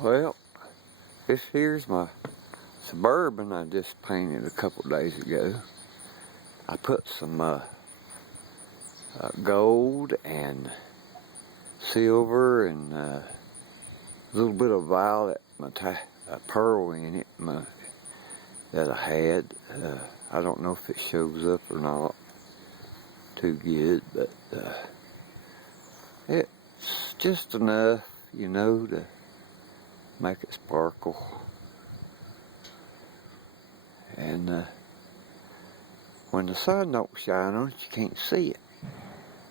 Well, this here's my Suburban I just painted a couple days ago. I put some gold and silver and a little bit of violet pearl in it that I had. I don't know if it shows up or not too good, but it's just enough, you know, to make it sparkle. And when the sun don't shine on it, you can't see it.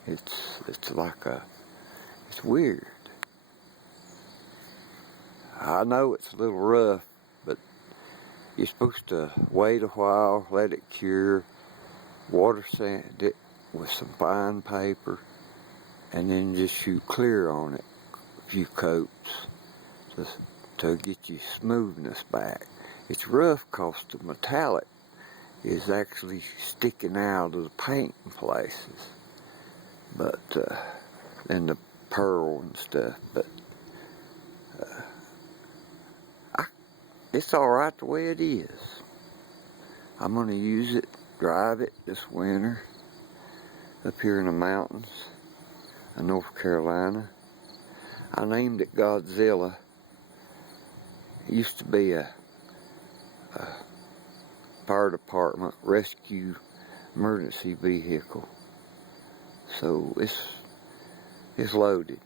It's like it's weird. I know it's a little rough, but you're supposed to wait a while, let it cure, water sand it with some fine paper, and then just shoot clear on it a few coats to get your smoothness back. It's rough because the metallic is actually sticking out of the paint in places, but and the pearl and stuff, but it's all right the way it is. I'm going to use it, drive it this winter up here in the mountains of North Carolina. I named it Godzilla. It used to be a fire department rescue emergency vehicle, so it's loaded.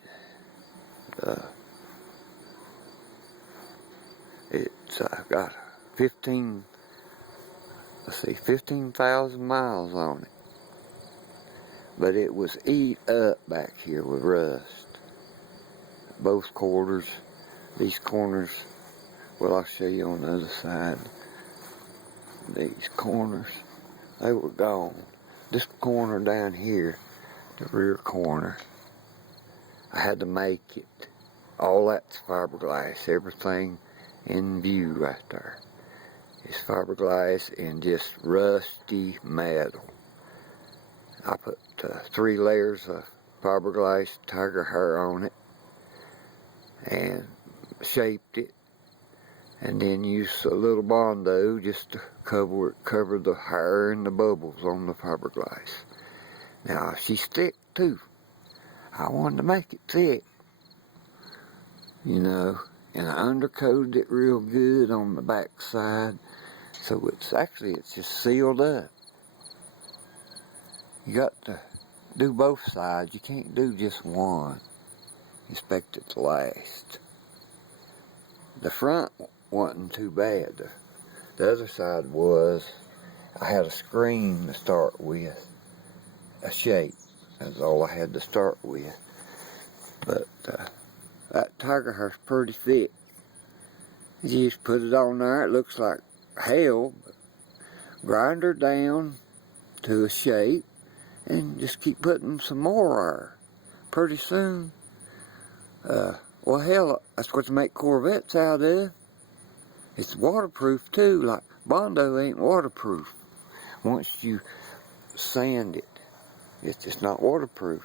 It's got 15,000 miles on it, but it was eat up back here with rust. Both quarters, these corners, well, I'll show you on the other side. These corners, they were gone. This corner down here, the rear corner, I had to make it. All that's fiberglass, everything in view right there is fiberglass and just rusty metal. I put 3 layers of fiberglass tiger hair on it and shaped it, and then used a little Bondo just to cover the hair and the bubbles on the fiberglass. Now she's thick too. I wanted to make it thick, you know, and I undercoated it real good on the back side, so it's just sealed up. You got to do both sides. You can't do just one. Expect it to last. The front wasn't too bad. The other side was. I had a screen to start with, a shape. That's all I had to start with. But that tiger hair's pretty thick. You just put it on there. It looks like hell. But grind her down to a shape and just keep putting some more hair. Pretty soon, well, hell, that's what you make Corvettes out of. It's waterproof too. Like Bondo ain't waterproof. Once you sand it, it's just not waterproof.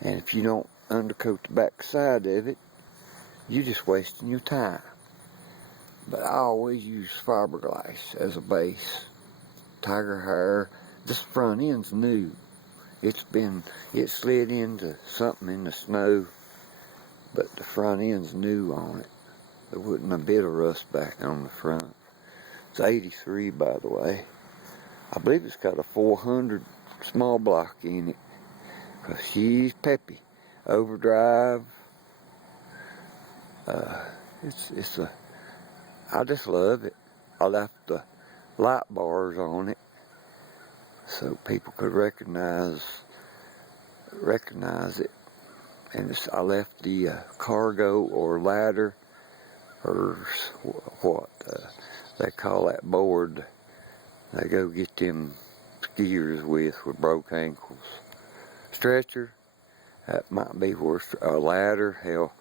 And if you don't undercoat the back side of it, you're just wasting your time. But I always use fiberglass as a base. Tiger hair. This front end's new. It slid into something in the snow, but the front end's new on it. There wasn't a bit of rust back on the front. It's 83, by the way. I believe it's got a 400 small block in it, because she's peppy. Overdrive. I just love it. I left the light bars on it so people could recognize it. And I left the cargo or ladder, or what they call that board they go get them skiers with broke ankles. Stretcher, that might be worse. A ladder, hell,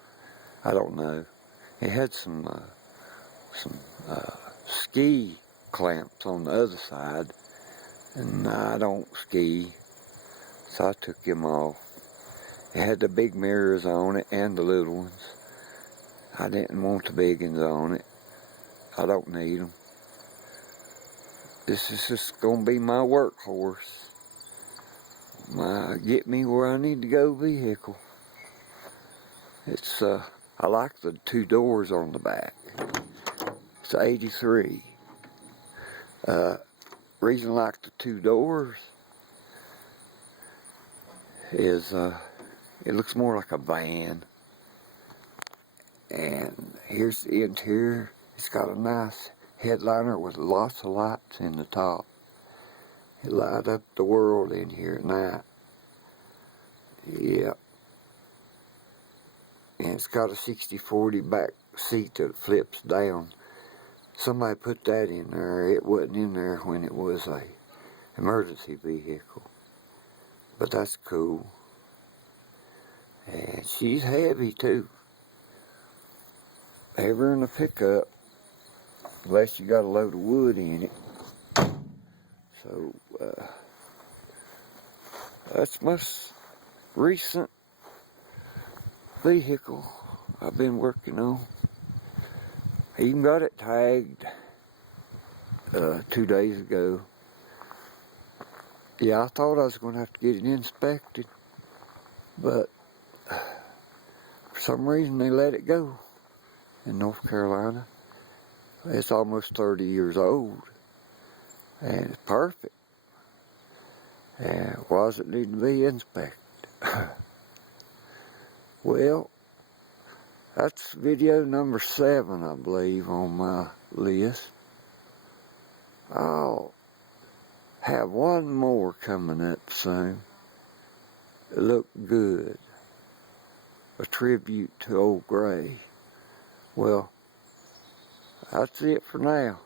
I don't know. It had some ski clamps on the other side, and I don't ski, so I took them off. It had the big mirrors on it and the little ones. I didn't want the big ones on it. I don't need them. This is just gonna be my workhorse. My get me where I need to go vehicle. It's I like the 2 doors on the back. It's 83. Reason I like the 2 doors is it looks more like a van. And here's the interior. It's got a nice headliner with lots of lights in the top. It light up the world in here at night. Yep. And it's got a 60/40 back seat that flips down. Somebody put that in there. It wasn't in there when it was a emergency vehicle. But that's cool. And she's heavy too. Ever in a pickup, unless you got a load of wood in it. So that's my recent vehicle I've been working on. I even got it tagged 2 days ago. Yeah, I thought I was going to have to get it inspected, but for some reason they let it go in North Carolina. It's almost 30 years old, and it's perfect. And why does it need to be inspected? Well, that's video number 7, I believe, on my list. I'll have one more coming up soon. It looked good. A tribute to Old Gray. Well, that's it for now.